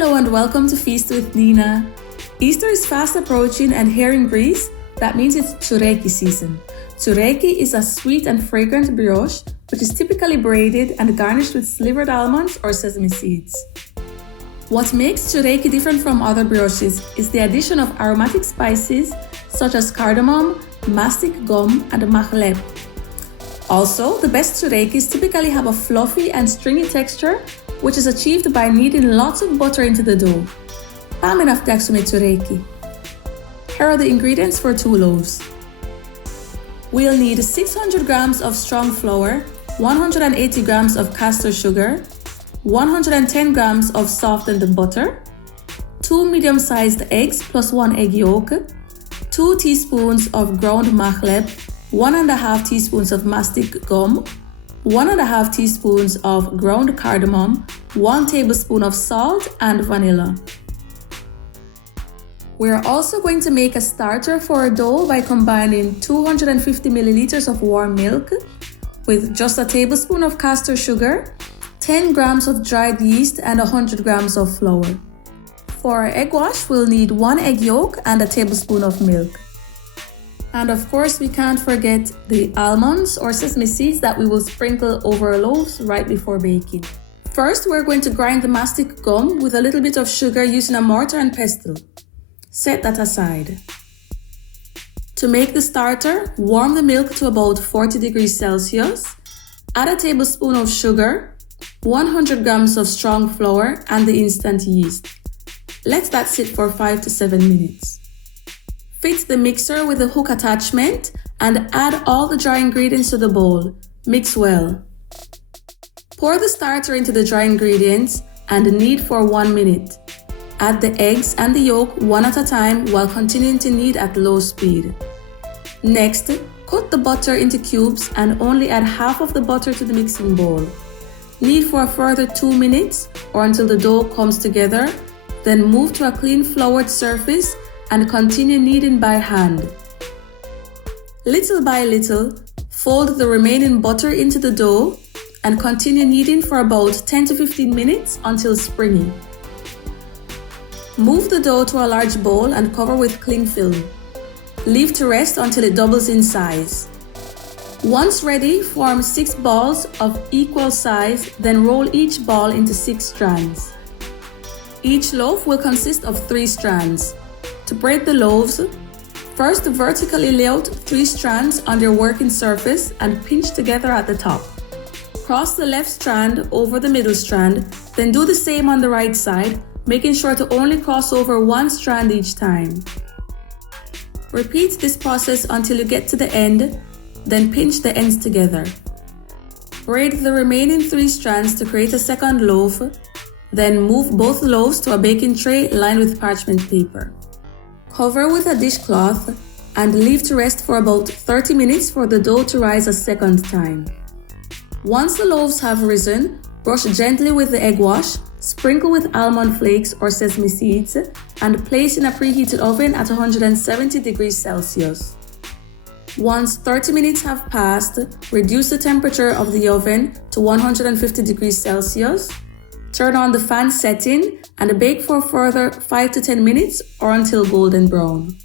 Hello and welcome to Feast with Nina. Easter is fast approaching and here in Greece, that means it's Tsoureki season. Tsoureki is a sweet and fragrant brioche which is typically braided and garnished with slivered almonds or sesame seeds. What makes Tsoureki different from other brioches is the addition of aromatic spices such as cardamom, mastic gum and mahlep. Also, the best Tsoureki typically have a fluffy and stringy texture which is achieved by kneading lots of butter into the dough. Πάμε να φτιάξουμε Tsoureki. Here are the ingredients for 2 loaves. We'll need 600 grams of strong flour, 180 grams of caster sugar, 110 grams of softened butter, 2 medium-sized eggs plus 1 egg yolk, 2 teaspoons of ground mahlep, 1.5 teaspoons of mastic gum, 1.5 teaspoons of ground cardamom, 1 tablespoon of salt and vanilla. We're also going to make a starter for a dough by combining 250 milliliters of warm milk with just a tablespoon of caster sugar, 10 grams of dried yeast and 100 grams of flour. For our egg wash, we'll need 1 egg yolk and a tablespoon of milk. And of course, we can't forget the almonds or sesame seeds that we will sprinkle over our loaves right before baking. First, we're going to grind the mastic gum with a little bit of sugar using a mortar and pestle. Set that aside. To make the starter, warm the milk to about 40 degrees Celsius, add a tablespoon of sugar, 100 grams of strong flour and the instant yeast. Let that sit for 5 to 7 minutes. Fit the mixer with a hook attachment and add all the dry ingredients to the bowl. Mix well. Pour the starter into the dry ingredients and knead for 1 minute. Add the eggs and the yolk one at a time while continuing to knead at low speed. Next, cut the butter into cubes and only add half of the butter to the mixing bowl. Knead for a further 2 minutes or until the dough comes together, then move to a clean floured surface and continue kneading by hand. Little by little, fold the remaining butter into the dough and continue kneading for about 10 to 15 minutes until springy. Move the dough to a large bowl and cover with cling film. Leave to rest until it doubles in size. Once ready, form 6 balls of equal size, then roll each ball into 6 strands. Each loaf will consist of 3 strands. To braid the loaves, first vertically lay out 3 strands on their working surface and pinch together at the top. Cross the left strand over the middle strand, then do the same on the right side, making sure to only cross over 1 strand each time. Repeat this process until you get to the end, then pinch the ends together. Braid the remaining 3 strands to create a second loaf, then move both loaves to a baking tray lined with parchment paper. Cover with a dishcloth and leave to rest for about 30 minutes for the dough to rise a second time. Once the loaves have risen, brush gently with the egg wash, sprinkle with almond flakes or sesame seeds, and place in a preheated oven at 170 degrees Celsius. Once 30 minutes have passed, reduce the temperature of the oven to 150 degrees Celsius. Turn on the fan setting and bake for a further 5 to 10 minutes or until golden brown.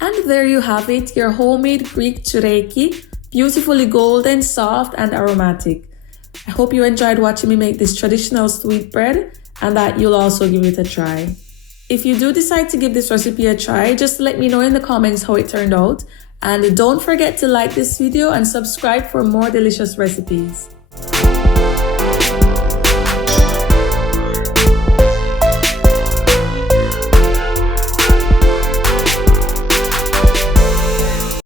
And there you have it, your homemade Greek Tsoureki, beautifully golden, soft and aromatic. I hope you enjoyed watching me make this traditional sweetbread and that you'll also give it a try. If you do decide to give this recipe a try, just let me know in the comments how it turned out. And don't forget to like this video and subscribe for more delicious recipes.